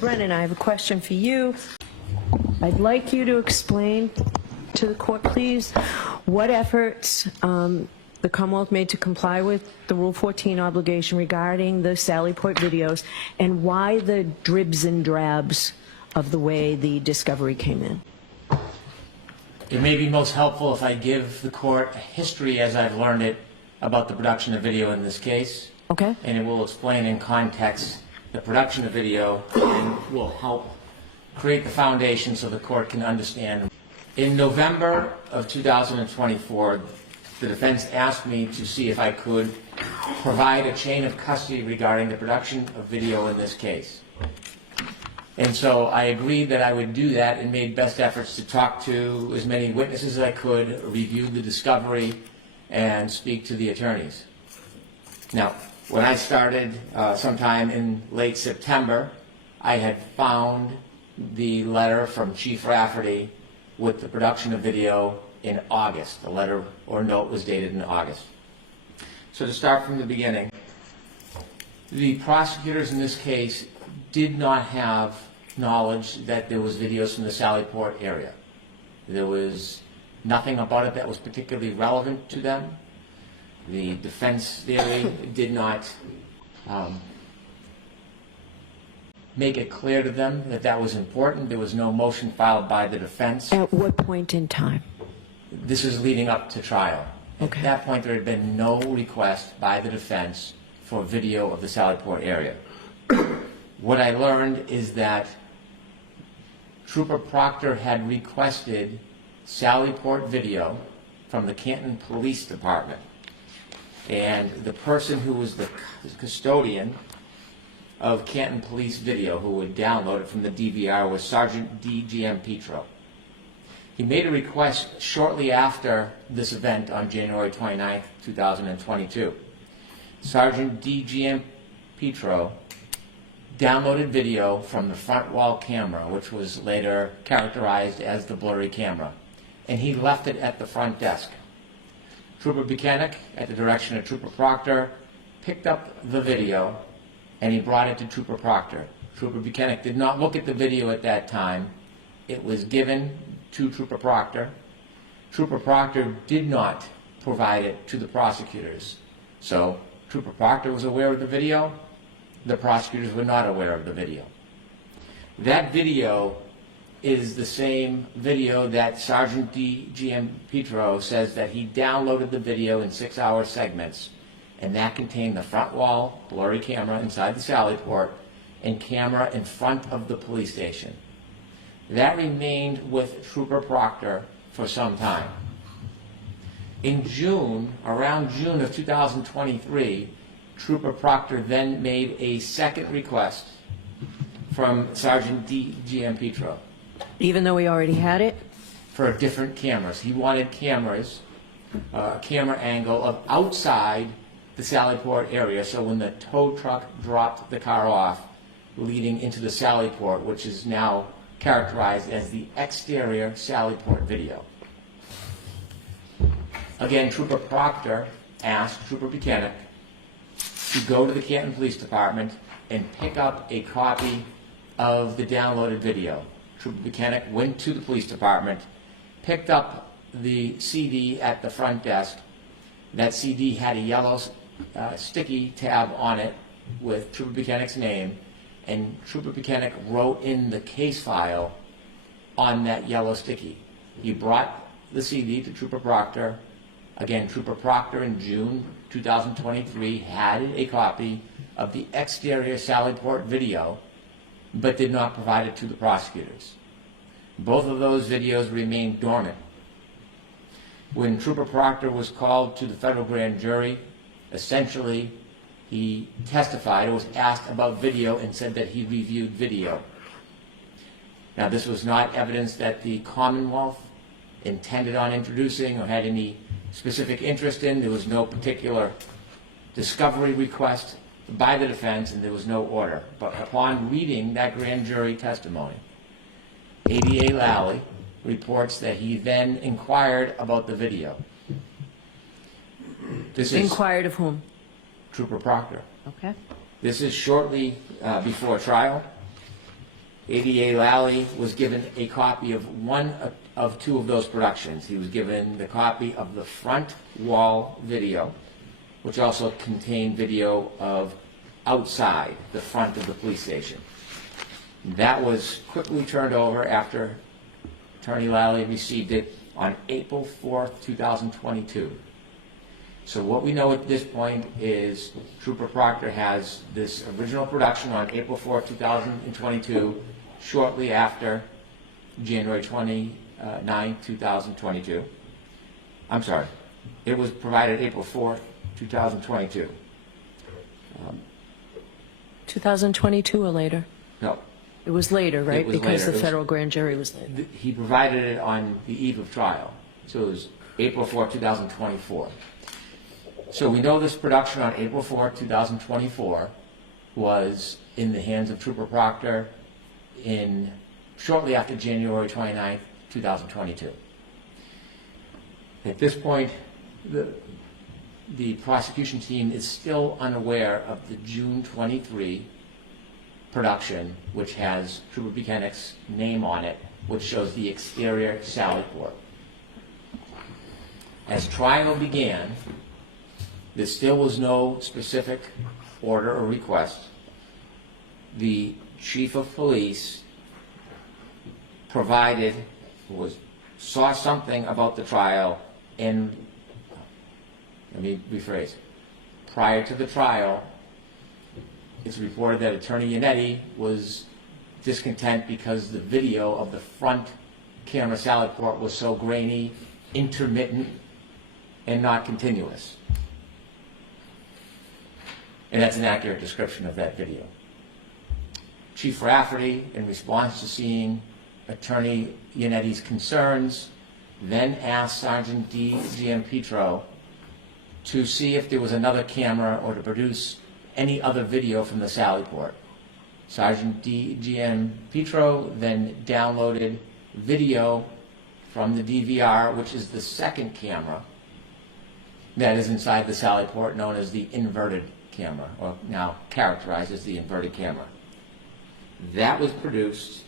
Brennan, I have a question for you. I'd like you to explain to the court, please, what efforts the Commonwealth made to comply with the Rule 14 obligation regarding the Sally Port videos, and why the dribs and drabs of the way the discovery came in. It may be most helpful if I give the court a history as I've learned it about the production of video in this case. Okay. And it will explain in context the production of video and will help create the foundation so the court can understand. In November of 2024, the defense asked me to see if I could provide a chain of custody regarding the production of video in this case. And so I agreed that I would do that and made best efforts to talk to as many witnesses as I could, review the discovery, and speak to the attorneys. Now, when I started sometime in late September, I had found the letter from Chief Rafferty with the production of video in August. The letter or note was dated in August. So to start from the beginning, the prosecutors in this case did not have knowledge that there was videos from the Sally Port area. There was nothing about it that was particularly relevant to them. The defense theory did not make it clear to them that that was important. There was no motion filed by the defense. At what point in time? This is leading up to trial. Okay. At that point, there had been no request by the defense for video of the Sally Port area. What I learned is that Trooper Proctor had requested Sally Port video from the Canton Police Department. And the person who was the custodian of Canton Police Video, who would download it from the DVR, was Sergeant D.G.M. Petro. He made a request shortly after this event on January 29, 2022. Sergeant D.G.M. Petro downloaded video from the front wall camera, which was later characterized as the blurry camera, and he left it at the front desk. Trooper Buchanan, at the direction of Trooper Proctor, picked up the video and he brought it to Trooper Proctor. Trooper Buchanan did not look at the video at that time. It was given to Trooper Proctor. Trooper Proctor did not provide it to the prosecutors. So Trooper Proctor was aware of the video. The prosecutors were not aware of the video. That video is the same video that Sergeant D.G.M. Petro says that he downloaded the video in 6-hour segments, and that contained the front wall blurry camera inside the Sally Port and camera in front of the police station. That remained with Trooper Proctor for some time. In June, around June of 2023, Trooper Proctor then made a second request from Sergeant D.G.M. Petro. Even though we already had it? For different cameras. He wanted cameras, camera angle of outside the Sally Port area, so when the tow truck dropped the car off, leading into the Sally Port, which is now characterized as the exterior Sally Port video. Again, Trooper Proctor asked Trooper Buchanan to go to the Canton Police Department and pick up a copy of the downloaded video. Trooper Buchanan went to the police department, picked up the CD at the front desk. That CD had a yellow sticky tab on it with Trooper Buchanan's name, and Trooper Buchanan wrote in the case file on that yellow sticky. He brought the CD to Trooper Proctor. Again, Trooper Proctor in June 2023 had a copy of the exterior Sally Port video, but did not provide it to the prosecutors. Both of those videos remained dormant. When Trooper Proctor was called to the federal grand jury, essentially he testified, or was asked about video, and said that he reviewed video. Now, this was not evidence that the Commonwealth intended on introducing or had any specific interest in. There was no particular discovery request by the defense, and there was no order. But upon reading that grand jury testimony, ADA Lally reports that he then inquired about the video. This is Inquired of whom? Trooper Proctor. Okay. This is shortly before trial. ADA Lally was given a copy of one of two of those productions. He was given the copy of the front wall video, which also contained video of outside the front of the police station. That was quickly turned over after Attorney Lally received it on April 4th, 2022. So what we know at this point is Trooper Proctor has this original production on April 4th, 2022, shortly after January 29th, 2022. I'm sorry, it was provided April 4th, 2022. 2022 or later? No, It was later, right? It was Because later. the It was- federal grand jury was later. he provided it on the eve of trial. So it was April 4th, 2024. So we know this production on April 4th, 2024 was in the hands of Trooper Proctor shortly after January 29th, 2022. At this point, the prosecution team is still unaware of the June 23 production, which has Trooper Buchanan's name on it, which shows the exterior sally port. As trial began, there still was no specific order or request. The chief of police saw something about the trial, and let me rephrase. Prior to the trial, it's reported that Attorney Yannetti was discontent because the video of the front camera sally port was so grainy, intermittent, and not continuous. And that's an accurate description of that video. Chief Rafferty, in response to seeing Attorney Yannetti's concerns, then asked Sergeant D.G.M. Petro to see if there was another camera or to produce any other video from the sally port. Sergeant D.G.M. Petro then downloaded video from the DVR, which is the second camera that is inside the sally port, known as the inverted camera, or now characterized as the inverted camera. That was produced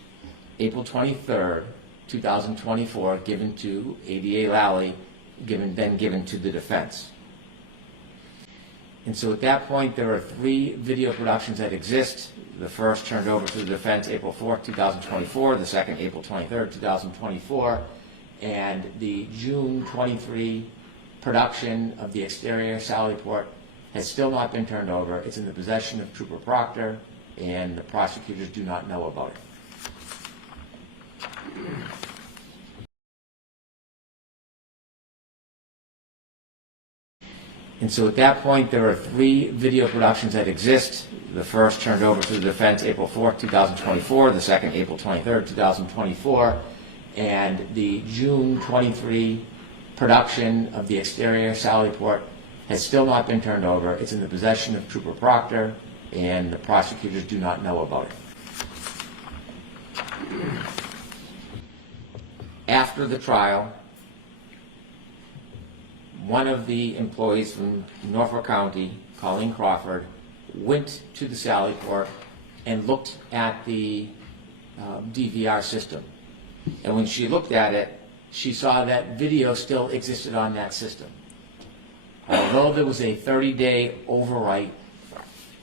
April 23rd, 2024, given to ADA Lally, then given to the defense. And so at that point, there are 3 video productions that exist. The first turned over to the defense April 4th, 2024, the second April 23rd, 2024, and the June 23 production of the exterior sally port has still not been turned over. It's in the possession of Trooper Proctor, and the prosecutors do not know about it. And so at that point, there are 3 video productions that exist. The first turned over to the defense April 4th, 2024, the second April 23rd, 2024, and the June 23 production of the exterior sally port has still not been turned over. It's in the possession of Trooper Proctor, and the prosecutors do not know about it. After the trial, one of the employees from Norfolk County, Colleen Crawford, went to the sally port and looked at the DVR system. And when she looked at it, she saw that video still existed on that system. Although there was a 30-day overwrite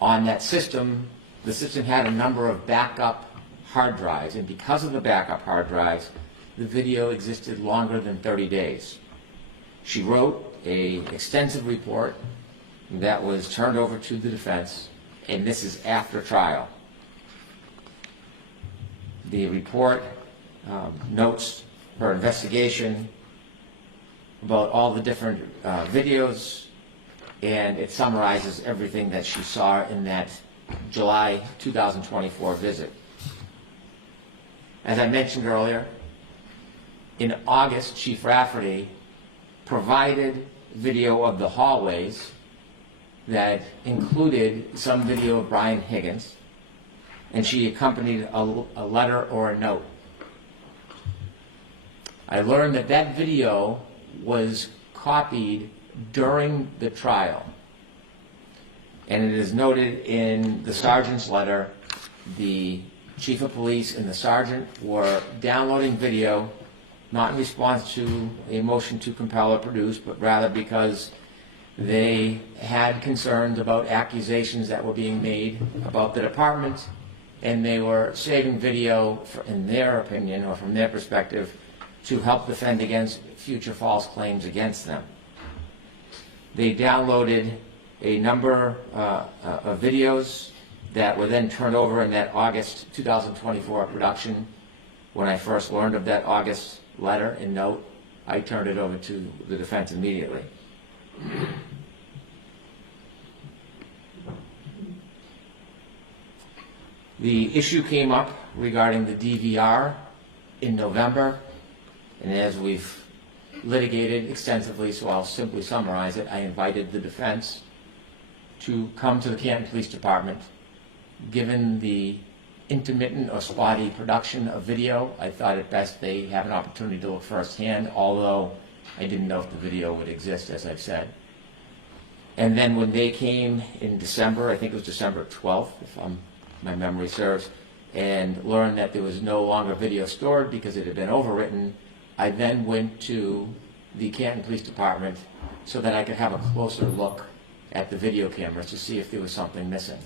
on that system, the system had a number of backup hard drives, and because of the backup hard drives, the video existed longer than 30 days. She wrote an extensive report that was turned over to the defense, and this is after trial. The report notes her investigation about all the different videos, and it summarizes everything that she saw in that July 2024 visit. As I mentioned earlier, in August, Chief Rafferty provided video of the hallways that included some video of Brian Higgins, and she accompanied a letter or a note. I learned that that video was copied during the trial, and it is noted in the sergeant's letter, the chief of police and the sergeant were downloading video, not in response to a motion to compel or produce, but rather because they had concerns about accusations that were being made about the department, and they were saving video, in their opinion, or from their perspective, to help defend against future false claims against them. They downloaded a number of videos that were then turned over in that August 2024 production. When I first learned of that August letter and note, I turned it over to the defense immediately. The issue came up regarding the DVR in November, and as we've litigated extensively, so I'll simply summarize it, I invited the defense to come to the Canton Police Department. Given the intermittent or spotty production of video, I thought it best they have an opportunity to look firsthand, although I didn't know if the video would exist, as I've said. And then when they came in December, I think it was December 12th, if my memory serves, and learned that there was no longer video stored because it had been overwritten, I then went to the Canton Police Department so that I could have a closer look at the video cameras to see if there was something missing.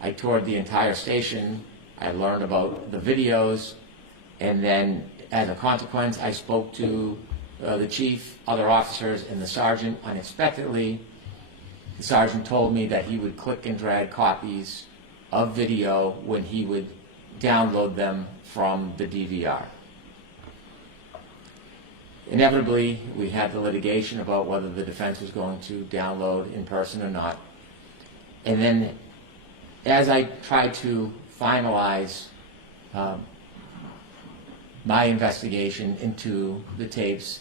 I toured the entire station, I learned about the videos, and then as a consequence, I spoke to the chief, other officers, and the sergeant. Unexpectedly, the sergeant told me that he would click and drag copies of video when he would download them from the DVR. Inevitably, we had the litigation about whether the defense was going to download in person or not. And then, as I tried to finalize my investigation into the tapes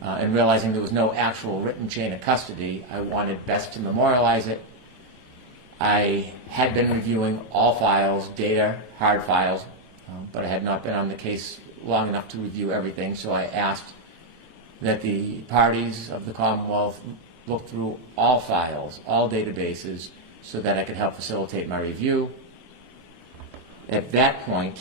and realizing there was no actual written chain of custody, I wanted best to memorialize it. I had been reviewing all files, data, hard files, but I had not been on the case long enough to review everything, so I asked that the parties of the Commonwealth look through all files, all databases, so that I could help facilitate my review. At that point,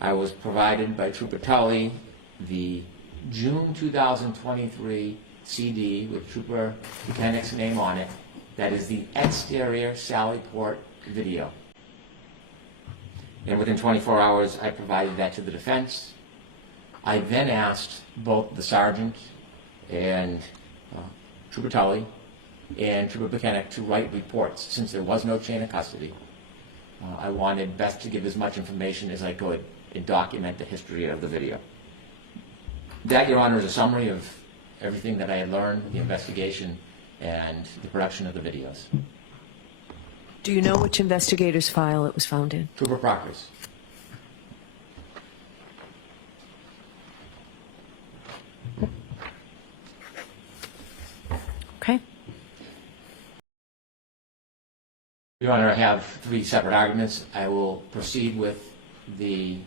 I was provided by Trooper Tully the June 2023 CD with Trooper Buchanan's name on it. That is the exterior Sallyport video. And within 24 hours, I provided that to the defense. I then asked both the sergeant and Trooper Tully and Trooper Buchanan to write reports. Since there was no chain of custody, I wanted best to give as much information as I could and document the history of the video. That, Your Honor, is a summary of everything that I had learned, the investigation, and the production of the videos. Do you know which investigator's file it was found in? Trooper Proctor's. Okay. Your Honor, I have 3 separate arguments. I will proceed with the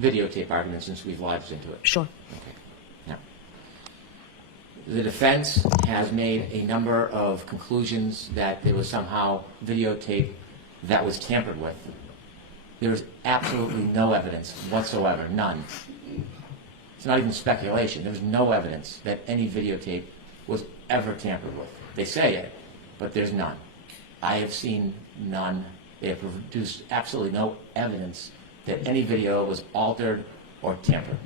videotape argument since we've lodged into it. Sure. Okay. Now, the defense has made a number of conclusions that there was somehow videotape that was tampered with. There is absolutely no evidence whatsoever, none. It's not even speculation. There's no evidence that any videotape was ever tampered with. They say it, but there's none. I have seen none. They have produced absolutely no evidence that any video was altered or tampered.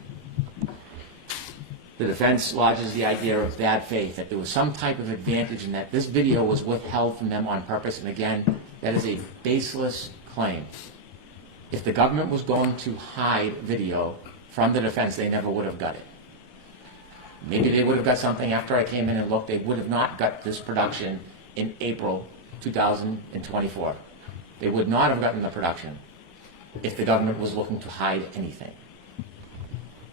The defense lodges the idea of bad faith, that there was some type of advantage in that this video was withheld from them on purpose, and again, that is a baseless claim. If the government was going to hide video from the defense, they never would have got it. Maybe they would have got something after I came in and looked. They would have not got this production in April 2024. They would not have gotten the production if the government was looking to hide anything.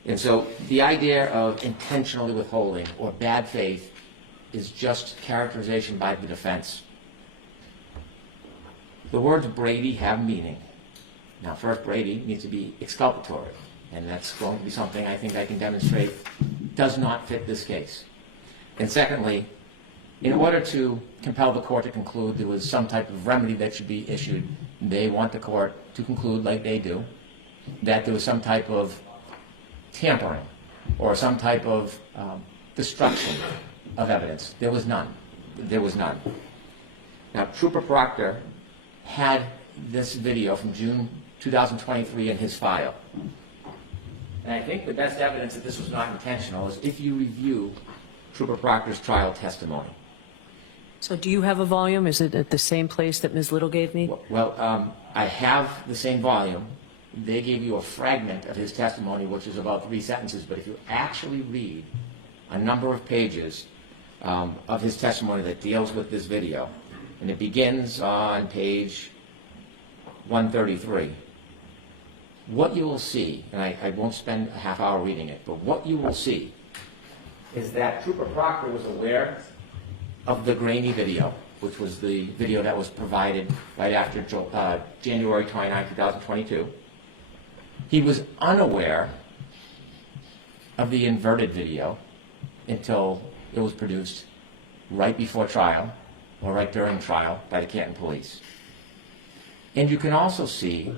And so the idea of intentionally withholding or bad faith is just characterization by the defense. The words Brady have meaning. Now, first, Brady needs to be exculpatory, and that's going to be something I think I can demonstrate does not fit this case. And secondly, In order to compel the court to conclude there was some type of remedy that should be issued, they want the court to conclude, like they do, that there was some type of tampering or some type of destruction of evidence. There was none. There was none. Now, Trooper Proctor had this video from June 2023 in his file. And I think the best evidence that this was not intentional is if you review Trooper Proctor's trial testimony. So do you have a volume? Is it at the same place that Ms. Little gave me? Well, I have the same volume. They gave you a fragment of his testimony, which is about 3 sentences, but if you actually read a number of pages of his testimony that deals with this video, and it begins on page 133, what you will see, and I won't spend a half hour reading it, but what you will see is that Trooper Proctor was aware of the grainy video, which was the video that was provided right after January 29, 2022. He was unaware of the inverted video until it was produced right before trial or right during trial by the Canton police. And you can also see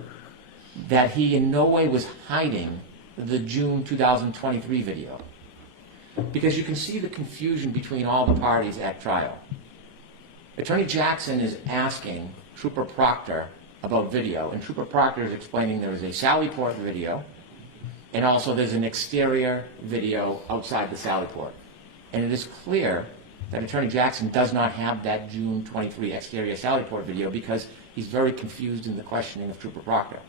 that he in no way was hiding the June 2023 video, because you can see the confusion between all the parties at trial. Attorney Jackson is asking Trooper Proctor about video, and Trooper Proctor is explaining there is a Sallyport video, and also there's an exterior video outside the Sallyport. And it is clear that Attorney Jackson does not have that June 23 exterior Sallyport video because he's very confused in the questioning of Trooper Proctor.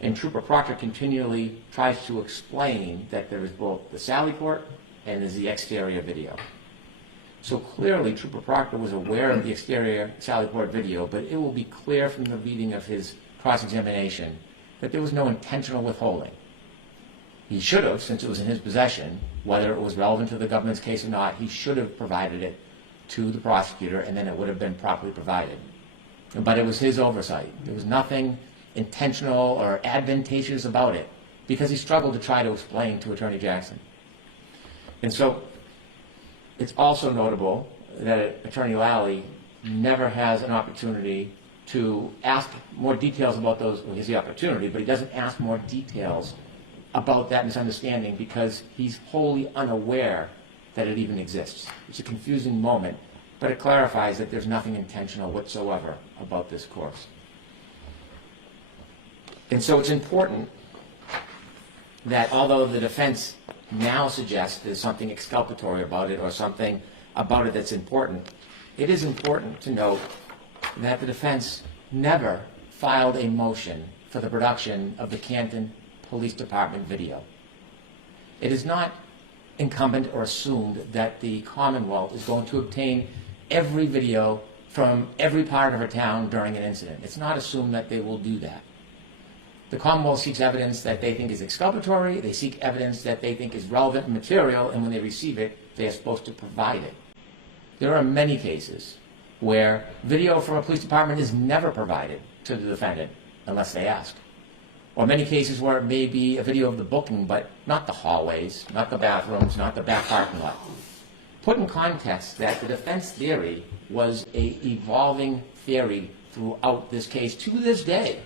And Trooper Proctor continually tries to explain that there is both the Sallyport and there's the exterior video. So clearly, Trooper Proctor was aware of the exterior Sallyport video, but it will be clear from the reading of his cross-examination that there was no intentional withholding. He should have, since it was in his possession, whether it was relevant to the government's case or not, he should have provided it to the prosecutor, and then it would have been properly provided. But it was his oversight. There was nothing intentional or advantageous about it, because he struggled to try to explain to Attorney Jackson. And so it's also notable that Attorney Lally never has an opportunity to ask more details about those. Well, he has the opportunity, but he doesn't ask more details about that misunderstanding because he's wholly unaware that it even exists. It's a confusing moment, but it clarifies that there's nothing intentional whatsoever about this course. And so it's important that although the defense now suggests there's something exculpatory about it or something about it that's important, it is important to note that the defense never filed a motion for the production of the Canton Police Department video. It is not incumbent or assumed that the Commonwealth is going to obtain every video from every part of our town during an incident. It's not assumed that they will do that. The Commonwealth seeks evidence that they think is exculpatory, they seek evidence that they think is relevant and material, and when they receive it, they are supposed to provide it. There are many cases where video from a police department is never provided to the defendant unless they ask. Or many cases where it may be a video of the booking, but not the hallways, not the bathrooms, not the back parking lot. Put in context that the defense theory was an evolving theory throughout this case to this day.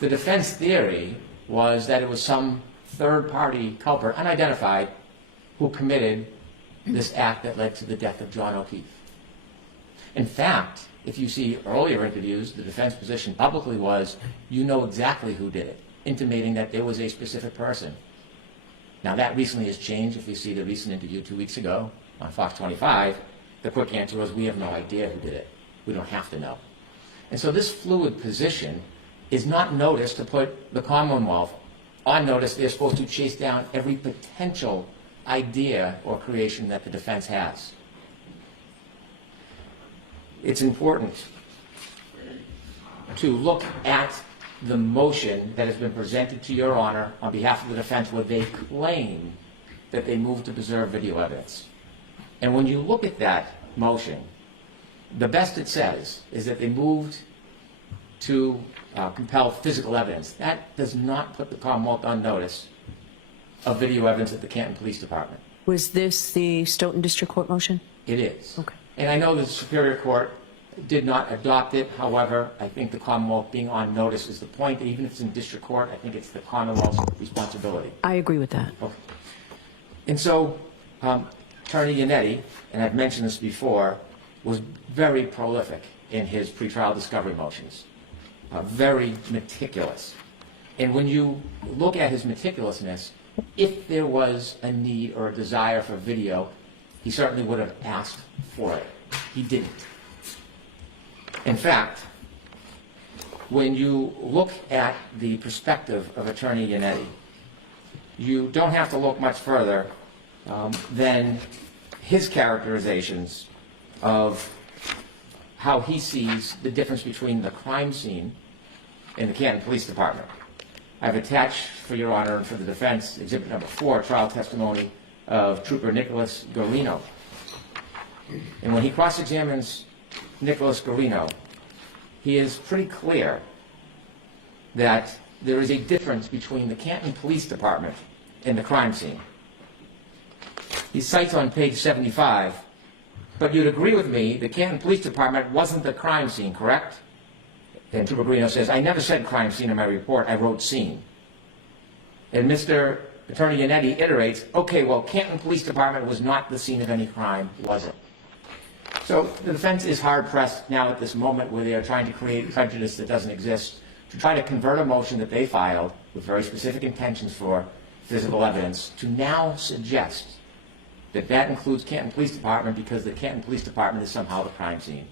The defense theory was that it was some third-party culprit, unidentified, who committed this act that led to the death of John O'Keefe. In fact, if you see earlier interviews, the defense position publicly was, you know exactly who did it, intimating that there was a specific person. Now that recently has changed. If you see the recent interview 2 weeks ago on Fox 25, the quick answer was, we have no idea who did it. We don't have to know. And so this fluid position is not notice to put the Commonwealth on notice. They're supposed to chase down every potential idea or creation that the defense has. It's important to look at the motion that has been presented to your honor on behalf of the defense where they claim that they moved to preserve video evidence. And when you look at that motion, the best it says is that they moved to compel physical evidence. That does not put the Commonwealth on notice of video evidence at the Canton Police Department. Was this the Stoughton District Court motion? It is. Okay. And I know the Superior Court did not adopt it. However, I think the Commonwealth being on notice is the point. That even if it's in district court, I think it's the Commonwealth's responsibility. I agree with that. Okay. And so, Attorney Yannetti, and I've mentioned this before, was very prolific in his pretrial discovery motions, very meticulous. And when you look at his meticulousness, if there was a need or a desire for video, he certainly would have asked for it. He didn't. In fact, when you look at the perspective of Attorney Yannetti, you don't have to look much further than his characterizations of how he sees the difference between the crime scene and the Canton Police Department. I've attached, for Your Honor and for the defense, Exhibit number 4, trial testimony of Trooper Nicholas Garino. And when he cross-examines Nicholas Garino, he is pretty clear that there is a difference between the Canton Police Department and the crime scene. He cites on page 75, but you'd agree with me, the Canton Police Department wasn't the crime scene, correct? And Trooper Garino says, I never said crime scene in my report, I wrote scene. And Mr. Attorney Yannetti iterates, okay, well, Canton Police Department was not the scene of any crime, was it? So the defense is hard-pressed now at this moment where they are trying to create prejudice that doesn't exist, to try to convert a motion that they filed with very specific intentions for physical evidence, to now suggest that that includes Canton Police Department because the Canton Police Department is somehow the crime scene.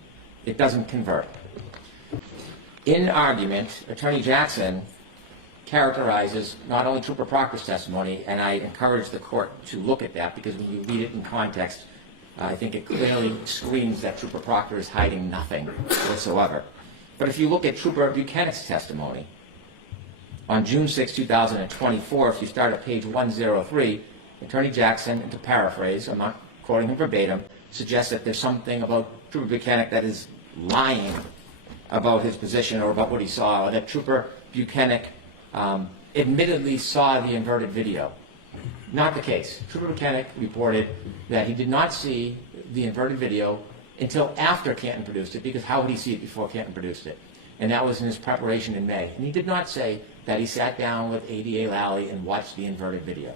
It doesn't convert. In argument, Attorney Jackson characterizes not only Trooper Proctor's testimony, and I encourage the court to look at that because when you read it in context, I think it clearly screams that Trooper Proctor is hiding nothing whatsoever. But if you look at Trooper Buchanan's testimony, on June 6, 2024, if you start at page 103, Attorney Jackson, and to paraphrase, I'm not quoting him verbatim, suggests that there's something about Trooper Buchanan that is lying about his position or about what he saw, or that Trooper Buchanan admittedly saw the inverted video. Not the case. Trooper Buchanan reported that he did not see the inverted video until after Canton produced it, because how would he see it before Canton produced it? And that was in his preparation in May. And he did not say that he sat down with ADA Lally and watched the inverted video.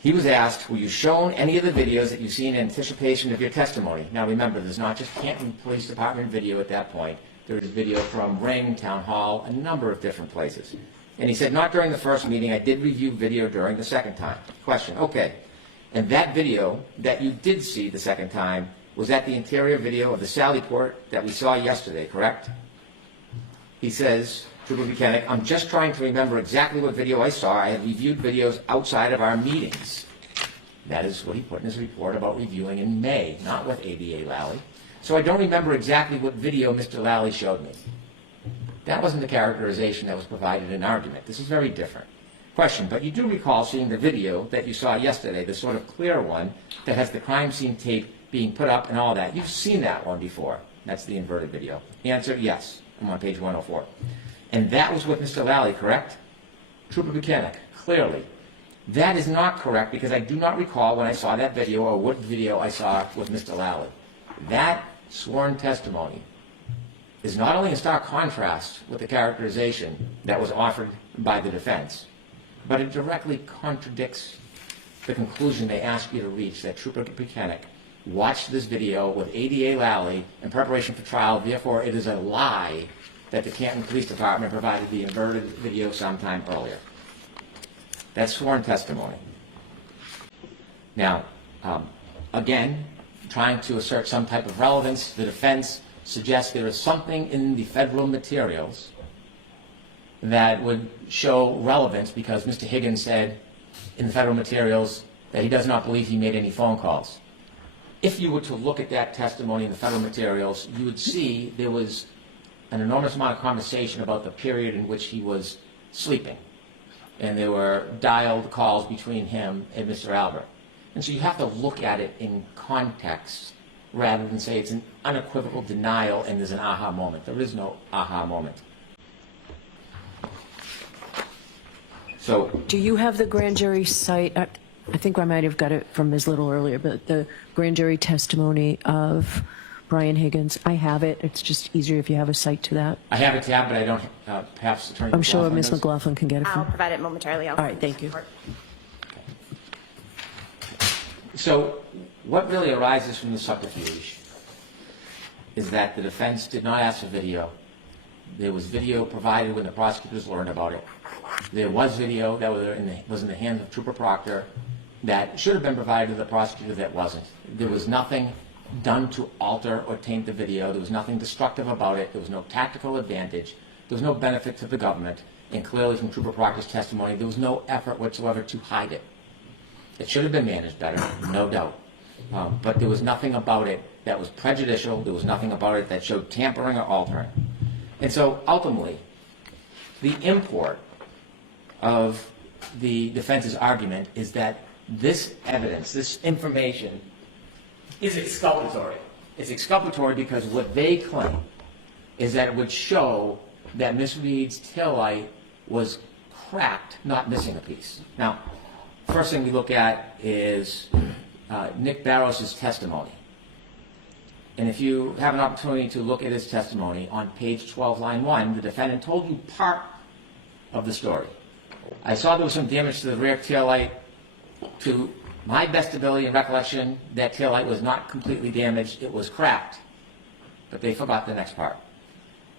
He was asked, were you shown any of the videos that you see in anticipation of your testimony? Now remember, there's not just Canton Police Department video at that point. There is video from Ring, Town Hall, a number of different places. And he said, not during the first meeting, I did review video during the second time. Question, okay. And that video that you did see the second time, was that the interior video of the Sallyport that we saw yesterday, correct? He says, Trooper Buchanan, I'm just trying to remember exactly what video I saw. I have reviewed videos outside of our meetings. That is what he put in his report about reviewing in May, not with ADA Lally. So I don't remember exactly what video Mr. Lally showed me. That wasn't the characterization that was provided in argument. This is very different. Question, but you do recall seeing the video that you saw yesterday, the sort of clear one that has the crime scene tape being put up and all that. You've seen that one before. That's the inverted video. Answer, yes. I'm on page 104. And that was with Mr. Lally, correct? Trooper Buchanan, clearly. That is not correct because I do not recall when I saw that video or what video I saw with Mr. Lally. That sworn testimony is not only in stark contrast with the characterization that was offered by the defense, but it directly contradicts the conclusion they asked you to reach, that Trooper Buchanan watched this video with ADA Lally in preparation for trial. Therefore, it is a lie that the Canton Police Department provided the inverted video sometime earlier. That's sworn testimony. Now, again, trying to assert some type of relevance, the defense suggests there is something in the federal materials that would show relevance because Mr. Higgins said in the federal materials that he does not believe he made any phone calls. If you were to look at that testimony in the federal materials, you would see there was an enormous amount of conversation about the period in which he was sleeping. And there were dialed calls between him and Mr. Albert. And so you have to look at it in context rather than say it's an unequivocal denial and there's an aha moment. There is no aha moment. So, Do you have the grand jury cite? I think I might have got it from Ms. Little earlier, but the grand jury testimony of Brian Higgins, I have it. It's just easier if you have a cite to that. I have a tab, but I don't, perhaps Attorney I'm sure McLaughlin Ms. does. McLaughlin can get it I'll from. provide it momentarily. All right, thank you. So what really arises from the subterfuge is that the defense did not ask for video. There was video provided when the prosecutors learned about it. There was video that was in the hands of Trooper Proctor that should have been provided to the prosecutor that wasn't. There was nothing done to alter or taint the video. There was nothing destructive about it. There was no tactical advantage. There was no benefit to the government. And clearly from Trooper Proctor's testimony, there was no effort whatsoever to hide it. It should have been managed better, no doubt. But there was nothing about it that was prejudicial. There was nothing about it that showed tampering or altering. And so ultimately, the import of the defense's argument is that this evidence, this information, is exculpatory. It's exculpatory because what they claim is that it would show that Miss Reed's taillight was cracked, not missing a piece. Now, first thing we look at is Nick Barros' testimony. And if you have an opportunity to look at his testimony, on page 12, line 1, the defendant told you part of the story. I saw there was some damage to the rear taillight. To my best ability and recollection, that taillight was not completely damaged. It was cracked. But they forgot the next part.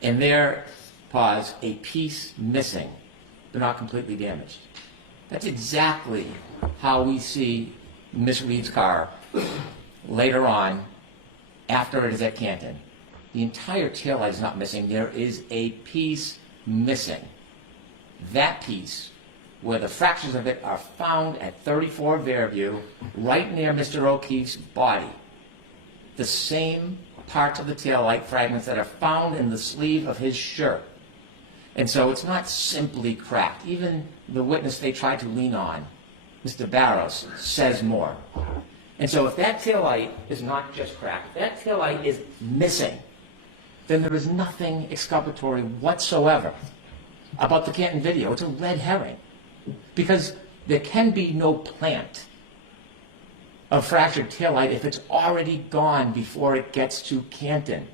And there, pause, a piece missing, but not completely damaged. That's exactly how we see Miss Reed's car later on after it is at Canton. The entire taillight is not missing. There is a piece missing. That piece, where the fractures of it are found at 34 Fairview, right near Mr. O'Keefe's body. The same parts of the taillight fragments that are found in the sleeve of his shirt. And so it's not simply cracked. Even the witness they tried to lean on, Mr. Barros, says more. And so if that taillight is not just cracked, if that taillight is missing, then there is nothing exculpatory whatsoever about the Canton video. It's a red herring. Because there can be no plant of fractured taillight if it's already gone before it gets to Canton.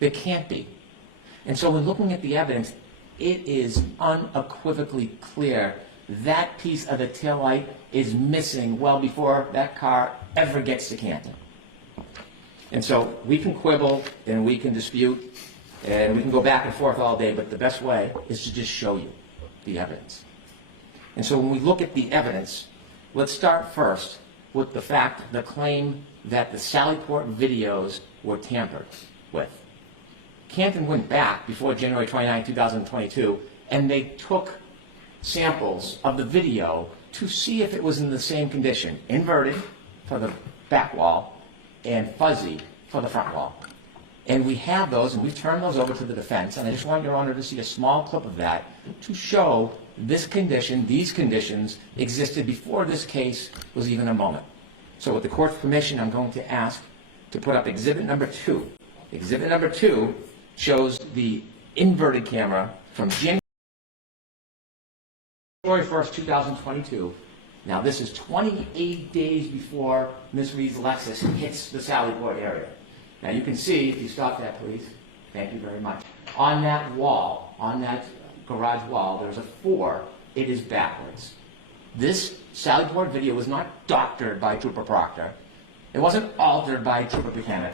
There can't be. And so when looking at the evidence, it is unequivocally clear that piece of the taillight is missing well before that car ever gets to Canton. And so we can quibble and we can dispute and we can go back and forth all day, but the best way is to just show you the evidence. And so when we look at the evidence, let's start first with the fact, the claim that the Sallyport videos were tampered with. Canton went back before January 29, 2022, and they took samples of the video to see if it was in the same condition, inverted for the back wall and fuzzy for the front wall. And we have those, and we've turned those over to the defense, and I just want Your Honor to see a small clip of that to show this condition, these conditions existed before this case was even a moment. So with the court's permission, I'm going to ask to put up exhibit number 2. Exhibit number 2 shows the inverted camera from January 1st, 2022. Now this is 28 days before Ms. Reed's Lexus hits the Sallyport area. Now you can see, if you stop that please, thank you very much, on that wall, on that garage wall, there's a 4, it is backwards. This Sallyport video was not doctored by Trooper Proctor. It wasn't altered by Trooper Buchanan.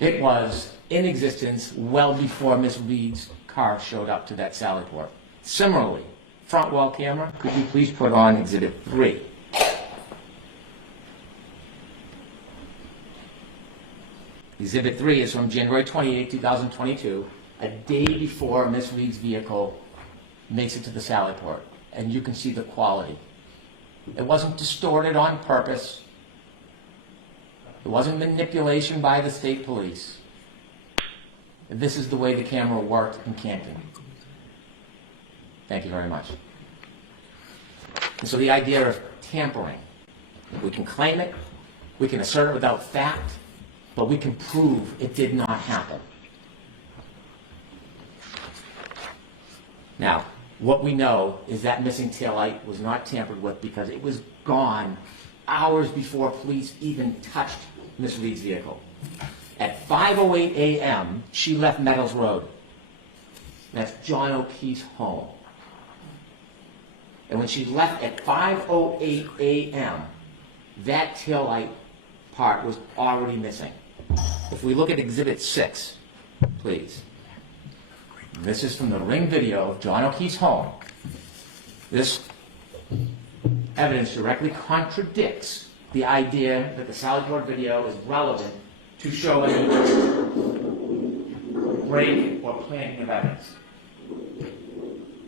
It was in existence well before Miss Reed's car showed up to that Sallyport. Similarly, front wall camera, could you please put on exhibit 3? Exhibit 3 is from January 28, 2022, a day before Miss Reed's vehicle makes it to the Sallyport. And you can see the quality. It wasn't distorted on purpose. It wasn't manipulation by the state police. This is the way the camera worked in Canton. Thank you very much. And so the idea of tampering, we can claim it, we can assert it without fact, but we can prove it did not happen. Now, what we know is that missing taillight was not tampered with because it was gone hours before police even touched Miss Reed's vehicle. At 5:08 a.m., she left Meadows Road. That's John O'Keefe's home. And when she left at 5:08 a.m., that taillight part was already missing. If we look at Exhibit 6, please. This is from the ring video of John O'Keefe's home. This evidence directly contradicts the idea that the Sally Port video is relevant to show any break or planting of evidence.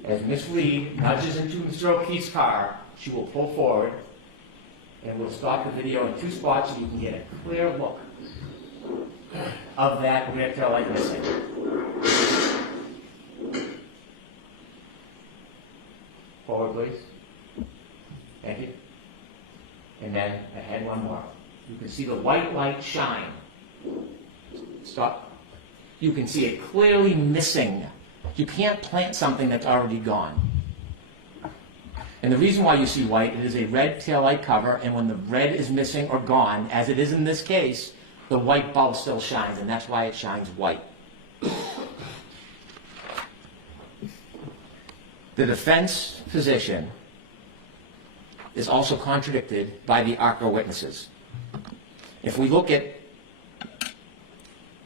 As Miss Reed nudges into Mr. O'Keefe's car, she will pull forward and we'll stop the video in two spots so you can get a clear look of that rear tail light missing. Forward, please. Thank you. And then ahead one more. You can see the white light shine. Stop. You can see it clearly missing. You can't plant something that's already gone. And the reason why you see white, it is a red taillight cover, and when the red is missing or gone, as it is in this case, the white bulb still shines, and that's why it shines white. The defense position is also contradicted by the ARCA witnesses. If we look at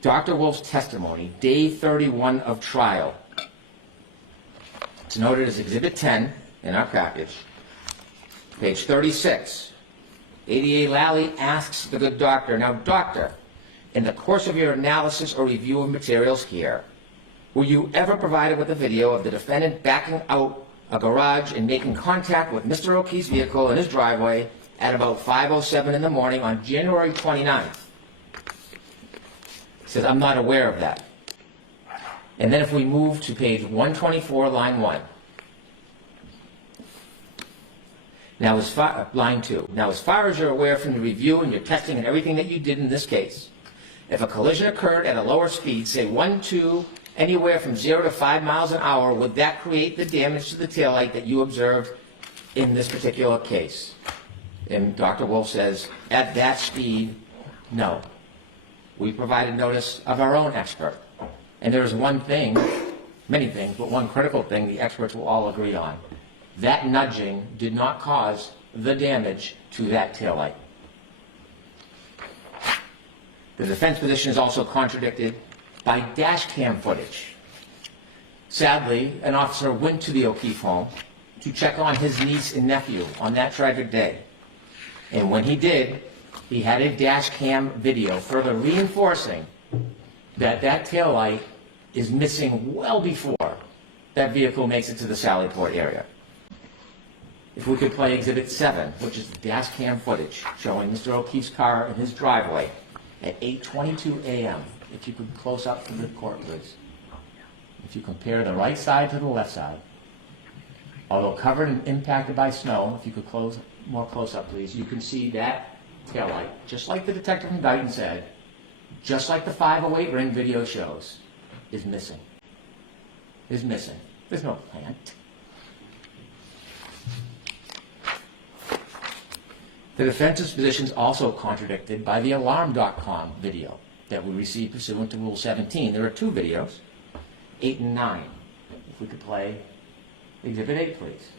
Dr. Wolf's testimony, day 31 of trial, it's noted as Exhibit 10 in our package, page 36. ADA Lally asks the good doctor, now doctor, in the course of your analysis or review of materials here, were you ever provided with a video of the defendant backing out a garage and making contact with Mr. O'Keefe's vehicle in his driveway at about 5:07 in the morning on January 29th? He says, I'm not aware of that. And then if we move to page 124, line 1. Now, line 2. Now, as far as you're aware from the review and your testing and everything that you did in this case, if a collision occurred at a lower speed, say 1, 2, anywhere from 0 to 5 miles an hour, would that create the damage to the taillight that you observed in this particular case? And Dr. Wolf says, at that speed, no. We provided notice of our own expert. And there's one thing, many things, but one critical thing the experts will all agree on. That nudging did not cause the damage to that taillight. The defense position is also contradicted by dash cam footage. Sadly, an officer went to the O'Keefe home to check on his niece and nephew on that tragic day. And when he did, he had a dash cam video further reinforcing that that taillight is missing well before that vehicle makes it to the Sally Port area. If we could play Exhibit 7, which is the dash cam footage showing Mr. O'Keefe's car in his driveway at 8:22 a.m. If you could close up from the court, please. If you compare the right side to the left side, although covered and impacted by snow, if you could close more close up, please, you can see that taillight, just like the detective from Dighton said, just like the 508 ring video shows, is missing. Is missing. There's no plant. The defense's position is also contradicted by the Alarm.com video that we received pursuant to Rule 17. There are two videos, 8 and 9. If we could play Exhibit 8, please.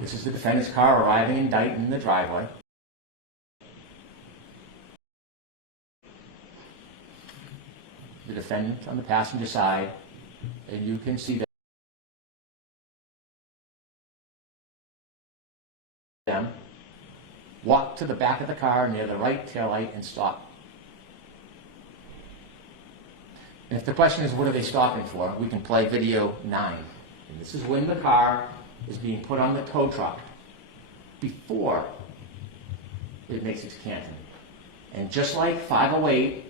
This is the defendant's car arriving in Dighton in the driveway. The defendant on the passenger side, and you can see them walk to the back of the car near the right taillight and stop. And if the question is what are they stopping for, we can play video 9. And this is when the car is being put on the tow truck before it makes its canton. And just like 508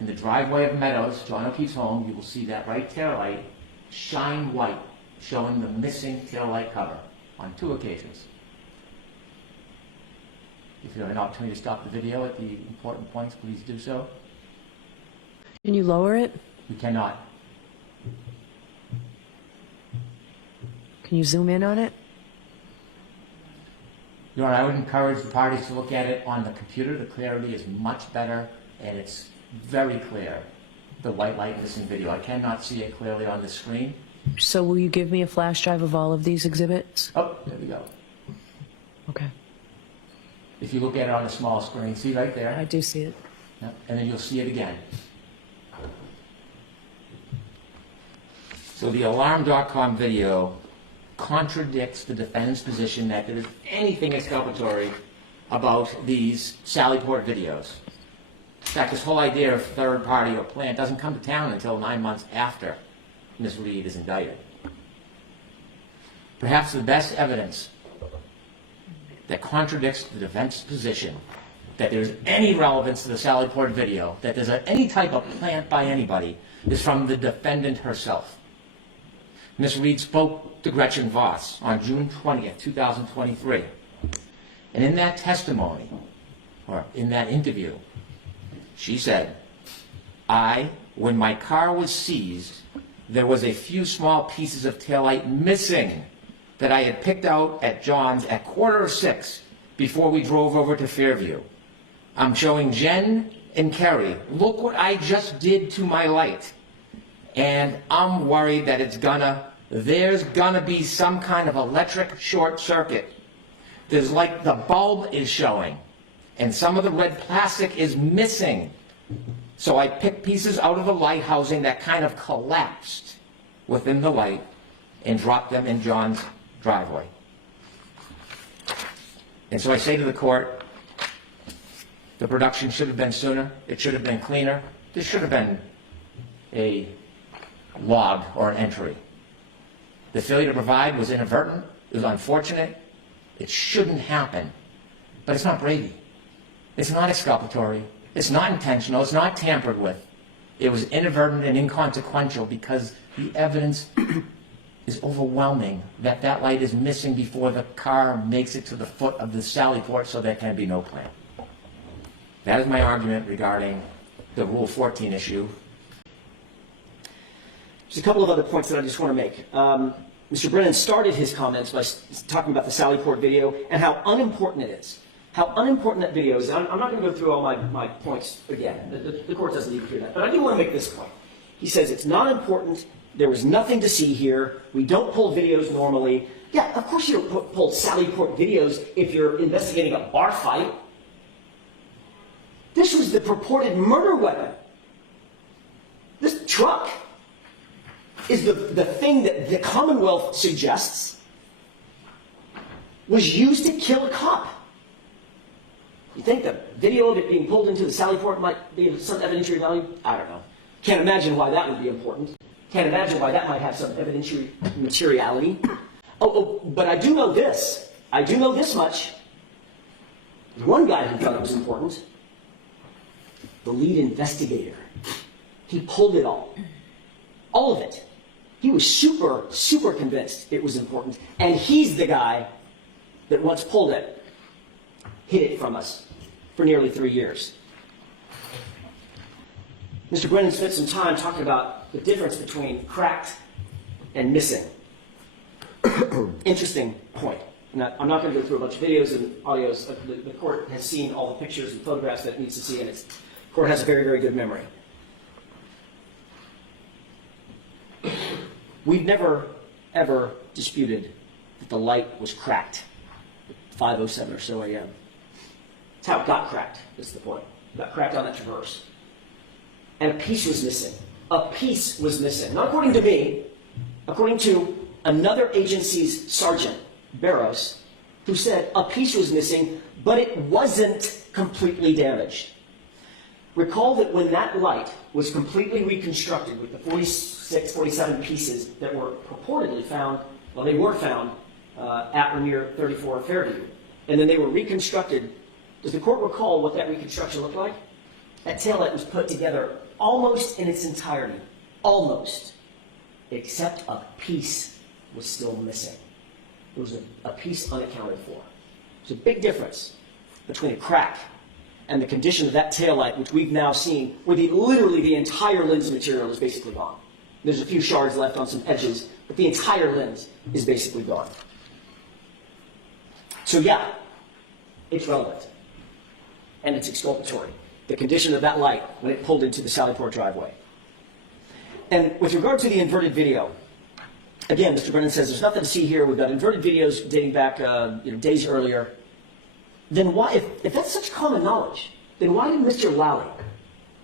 in the driveway of Meadows, John O'Keefe's home, you will see that right taillight shine white, showing the missing taillight cover on 2 occasions. If you have an opportunity to stop the video at the important points, please do so. Can you lower it? You cannot. Can you zoom in on it? Your Honor, I would encourage the parties to look at it on the computer. The clarity is much better, and it's very clear, the white light missing video. I cannot see it clearly on the screen. So will you give me a flash drive of all of these exhibits? Oh, there we go. Okay, If you look at it on a small screen, see right there? I do see it. Yep, and then you'll see it again. So the Alarm.com video contradicts the defendant's position that there is anything exculpatory about these Sallyport videos. In fact, this whole idea of third party or plant doesn't come to town until 9 months after Ms. Reed is indicted. Perhaps the best evidence that contradicts the defense's position that there's any relevance to the Sallyport video, that there's any type of plant by anybody, is from the defendant herself. Ms. Reed spoke to Gretchen Voss on June 20th, 2023. And in that testimony, or in that interview, she said, when my car was seized, there was a few small pieces of taillight missing that I had picked out at John's at 5:45 before we drove over to Fairview. I'm showing Jen and Kerry, look what I just did to my light. And I'm worried that there's gonna be some kind of electric short circuit. There's like the bulb is showing, and some of the red plastic is missing. So I picked pieces out of the light housing that kind of collapsed within the light and dropped them in John's driveway. And so I say to the court, the production should have been sooner, it should have been cleaner, there should have been a log or an entry. The failure to provide was inadvertent, it was unfortunate, it shouldn't happen, but it's not Brady. It's not exculpatory, it's not intentional, it's not tampered with. It was inadvertent and inconsequential because the evidence is overwhelming that that light is missing before the car makes it to the foot of the Sallyport, so there can be no plan. That is my argument regarding the Rule 14 issue. There's a couple of other points that I just want to make. Mr. Brennan started his comments by talking about the Sallyport video and how unimportant it is. How unimportant that video is. I'm not going to go through all my points again. The court doesn't need to hear that. But I do want to make this point. He says it's not important. There was nothing to see here. We don't pull videos normally. Yeah, of course you don't pull Sallyport videos if you're investigating a bar fight. This was the purported murder weapon. This truck is the thing that the Commonwealth suggests was used to kill a cop. You think the video of it being pulled into the Sallyport might be of some evidentiary value? I don't know. Can't imagine why that would be important. Can't imagine why that might have some evidentiary materiality. But I do know this. I do know this much. There's one guy who thought it was important. The lead investigator. He pulled it all. All of it. He was super, super convinced it was important. And he's the guy that once pulled it, hid it from us for nearly 3 years. Mr. Brennan spent some time talking about the difference between cracked and missing. Interesting point. I'm not going to go through a bunch of videos and audios. The court has seen all the pictures and photographs that it needs to see, and the court has a very, very good memory. We've never, ever disputed that the light was cracked at 5:07 or so a.m. That's how it got cracked, is the point. It got cracked on that traverse. And a piece was missing. A piece was missing. Not according to me, according to another agency's sergeant, Barrows, who said a piece was missing, but it wasn't completely damaged. Recall that when that light was completely reconstructed with the 46, 47 pieces that were purportedly found, well, they were found at or near 34 Fairview, and then they were reconstructed. Does the court recall what that reconstruction looked like? That taillight was put together almost in its entirety. Almost. except a piece was still missing. There was a piece unaccounted for. There's a big difference between a crack and the condition of that taillight, which we've now seen, where literally the entire lens material is basically gone. There's a few shards left on some edges, but the entire lens is basically gone. So yeah, it's relevant. And it's exculpatory. The condition of that light when it pulled into the Sallyport driveway. And with regard to the inverted video, again, Mr. Brennan says there's nothing to see here. We've got inverted videos dating back days earlier. Then why, if that's such common knowledge, then why did Mr. Lally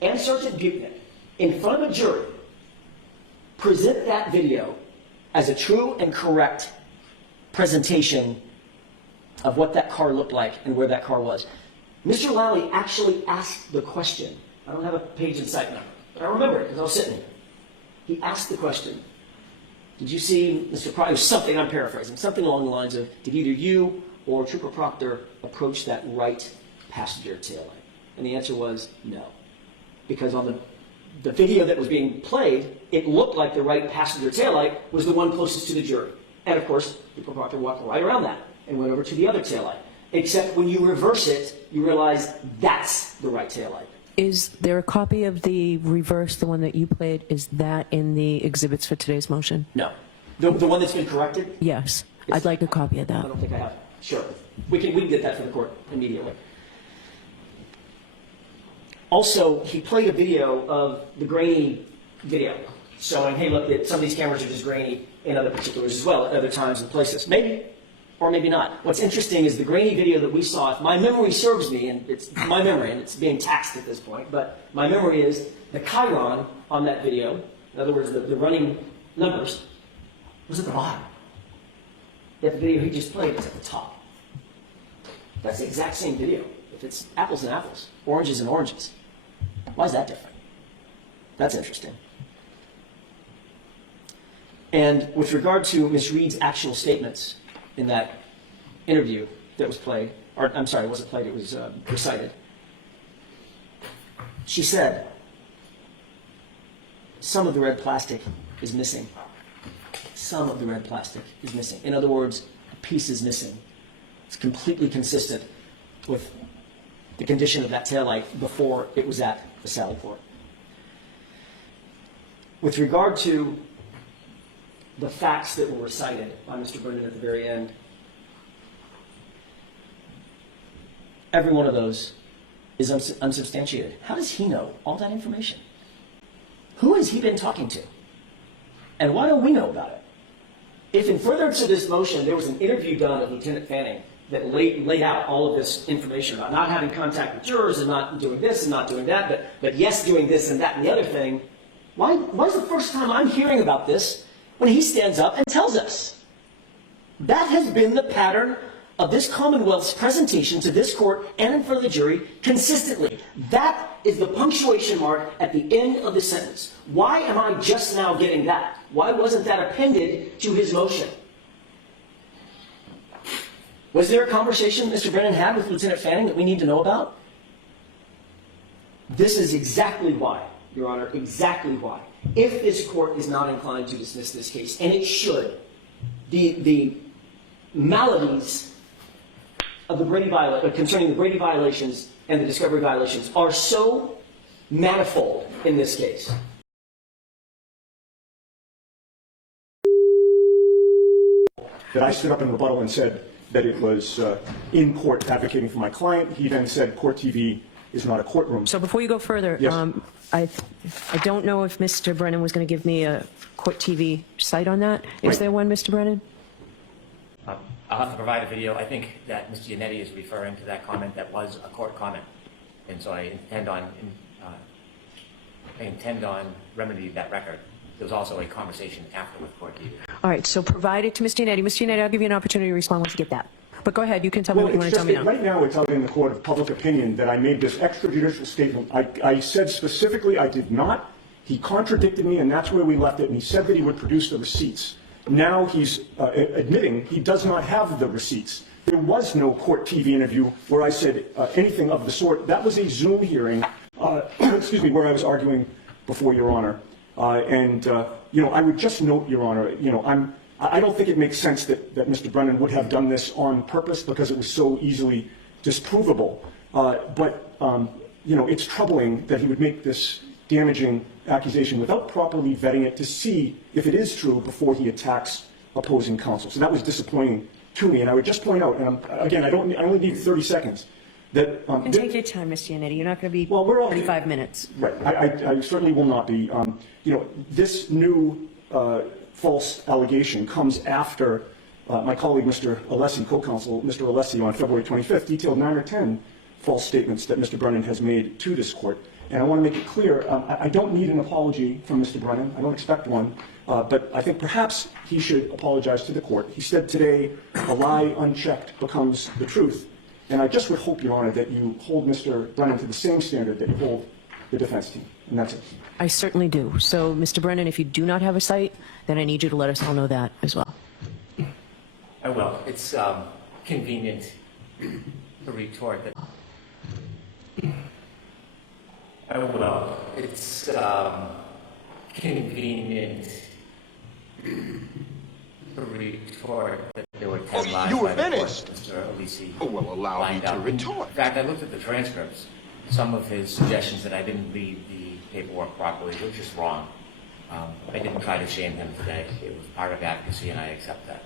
and Sergeant Buchanan, in front of a jury, present that video as a true and correct presentation of what that car looked like and where that car was? Mr. Lally actually asked the question. I don't have a page in sight now, but I remember it because I was sitting here. He asked the question, did you see Mr. Proctor, something, I'm paraphrasing, something along the lines of, did either you or Trooper Proctor approach that right passenger taillight? And the answer was no. Because on the video that was being played, it looked like the right passenger taillight was the one closest to the jury. And of course, Trooper Proctor walked right around that and went over to the other taillight. Except when you reverse it, you realize that's the right taillight. Is there a copy of the reverse, the one that you played, is that in the exhibits for today's motion? No. The one that's been corrected? Yes. I'd like a copy of I that. don't think I have. Sure. We can get that for the court immediately. Also, he played a video of the grainy video, showing, hey, look, some of these cameras are just grainy in other particulars as well, at other times and places. Maybe, or maybe not. What's interesting is the grainy video that we saw, if my memory serves me, and it's my memory, and it's being taxed at this point, but my memory is the Chyron on that video, in other words, the running numbers, was at the bottom. Yet the video he just played is at the top. That's the exact same video. If it's apples and apples, oranges and oranges, why is that different? That's interesting. And with regard to Ms. Reed's actual statements in that interview that was played, or I'm sorry, it wasn't played, it was recited. She said, some of the red plastic is missing. Some of the red plastic is missing. In other words, a piece is missing. It's completely consistent with the condition of that taillight before it was at the Sallyport. With regard to the facts that were recited by Mr. Brennan at the very end, every one of those is unsubstantiated. How does he know all that information? Who has he been talking to? And why don't we know about it? If in furtherance of this motion, there was an interview done of Lieutenant Fanning that laid out all of this information about not having contact with jurors and not doing this and not doing that, but yes, doing this and that and the other thing, why is the first time I'm hearing about this when he stands up and tells us? That has been the pattern of this Commonwealth's presentation to this court and in front of the jury consistently. That is the punctuation mark at the end of the sentence. Why am I just now getting that? Why wasn't that appended to his motion? Was there a conversation Mr. Brennan had with Lieutenant Fanning that we need to know about? This is exactly why, Your Honor, exactly why. If this court is not inclined to dismiss this case, and it should, the maladies of the Brady concerning the Brady violations and the discovery violations are so manifold in this case. That I stood up in rebuttal and said that it was in court advocating for my client. He then said court TV is not a courtroom. So before you go further, Yes. I don't know if Mr. Brennan was going to give me a court TV site on that. Is Right. there one, Mr. Brennan? I'll have to provide a video. I think that Mr. Yannetti is referring to that comment that was a court comment. And so I intend on remedying that record. There was also a conversation after with court TV. All right, so provide it to Mr. Yannetti. Mr. Yannetti, I'll give you an opportunity to respond once you get that. But go ahead, you can tell me Well, what you want to tell me now. right now it's out in the court of public opinion that I made this extrajudicial statement. I said specifically I did not. He contradicted me, and that's where we left it. And he said that he would produce the receipts. Now he's admitting he does not have the receipts. There was no court TV interview where I said anything of the sort. That was a Zoom hearing, excuse me, where I was arguing before Your Honor. I would just note, Your Honor, I don't think it makes sense that Mr. Brennan would have done this on purpose because it was so easily disprovable. It's troubling that he would make this damaging accusation without properly vetting it to see if it is true before he attacks opposing counsel. So that was disappointing to me. And I would just point out, and again, I only need 30 seconds, that... And take your time, Mr. Yannetti. You're not going to be Well, we're all 35 minutes. Right. I certainly will not be. This new false allegation comes after my colleague, Mr. Alessi, co-counsel Mr. Alessi, on February 25th, detailed 9 or 10 false statements that Mr. Brennan has made to this court. And I want to make it clear, I don't need an apology from Mr. Brennan. I don't expect one. But I think perhaps he should apologize to the court. He said today, a lie unchecked becomes the truth. And I just would hope, Your Honor, that you hold Mr. Brennan to the same standard that you hold the defense team. And that's it. I certainly do. So, Mr. Brennan, if you do not have a cite, then I need you to let us all know that as well. I will. It's convenient to retort that. I will. It's convenient to retort that there were 10 lies. You were by the court, finished. Mr. Alessi. Oh, well, allow me lined to up. retort. In fact, I looked at the transcripts. Some of his suggestions that I didn't read the paperwork properly were just wrong. I didn't try to shame him today. It was part of advocacy, and I accept that.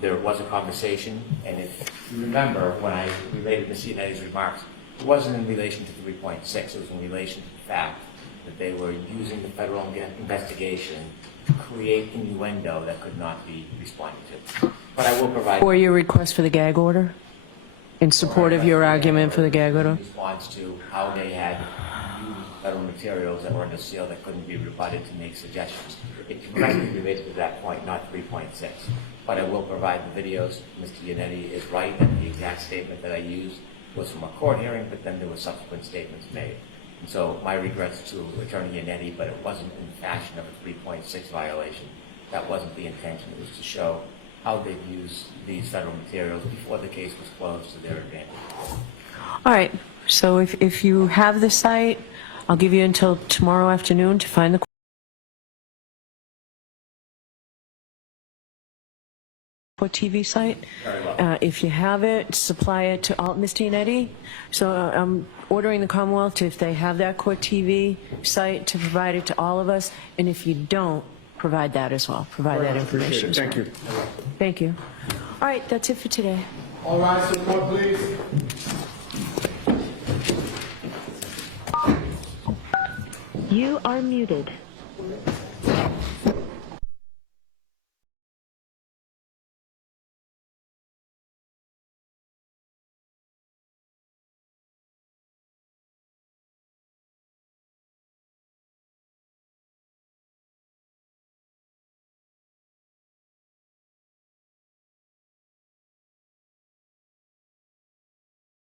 There was a conversation, and if you remember, when I related Ms. Yanetti's remarks, it wasn't in relation to 3.6. It was in relation to the fact that they were using the federal investigation to create innuendo that could not be responded to. But I will provide... Or your request for the gag order? In support of your argument for the gag order? In response to how they had used federal materials that were under seal that couldn't be rebutted to make suggestions. It directly related to that point, not 3.6. But I will provide the videos. Mr. Yannetti is right that the exact statement that I used was from a court hearing, but then there were subsequent statements made. And so my regrets to Attorney Yannetti, but it wasn't in the fashion of a 3.6 violation. That wasn't the intention. It was to show how they've used these federal materials before the case was closed to their advantage. All right. So if you have the site, I'll give you until tomorrow afternoon to find the TV site. Very well. If you have it, supply it to all, Mr. Yannetti. So I'm ordering the Commonwealth, if they have that court TV site, to provide it to all of us. And if you don't, provide that as well. Provide that information. Thank you. Thank you. All right, that's it for today. All right, support, please. You are muted.